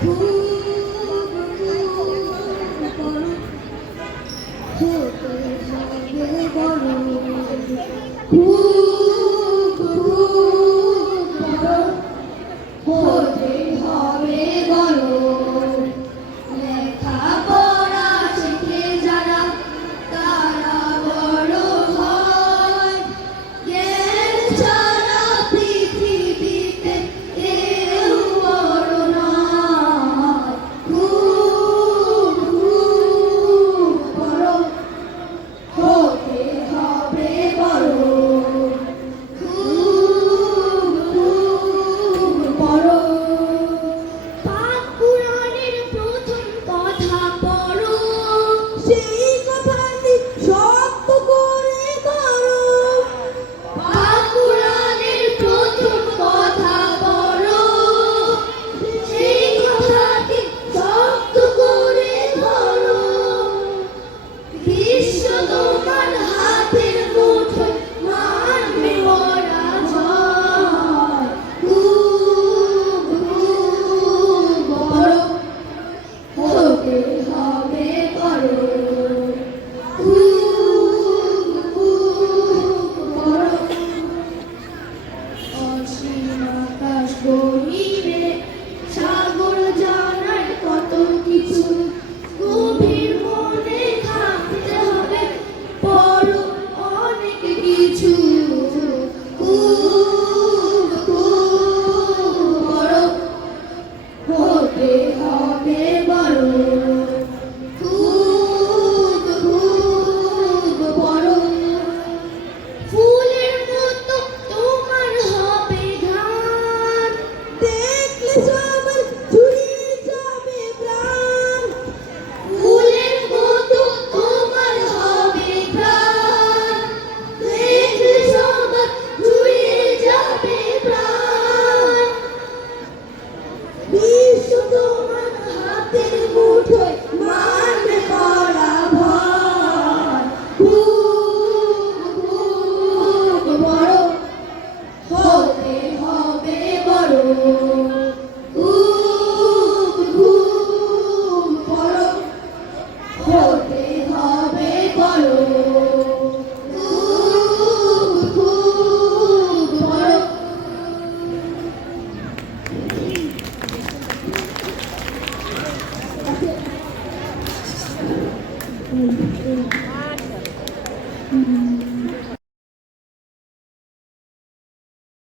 খুব বড় হতে হবে বড়, খুব বড় হতে হবে বড়। লেখাপড়া শিখে যারা তারা বড় হয়, জ্ঞান ছাড়া পৃথিবীতে কেউ বড় নয়। খুব বড় হতে হবে বড়, খুব বড়। পাক কুরআনের প্রথম কথা পড়ো, সেই কথাটি শক্ত করে ধরো। পাক কুরআনের প্রথম কথা পড়ো, সেই কথাটি শক্ত করে ধরো। বিশ্ব তোমার হাতের মুঠোয়, মানবে পরাজয়। খুব বড় হতে হবে বড়, খুব বড়। অসীম আকাশ গহীরে সাগর জানার কত কিছু, গভীর মনে থাকতে হবে বড় অনেক কিছু। খুব বড় হতে হবে বড়, খুব বড়। ফুলের মতো তোমার হবে ঘ্রাণ, দেখলে সবার জুড়িয়ে যাবে প্রাণ। ফুলের মতো তোমার হবে ঘ্রাণ, দেখলে সবার জুড়িয়ে যাবে প্রাণ। বিশ্ব তোমার হাতের মুঠোয়, মানবে পরাভয়। খুব বড় হতে হবে বড়।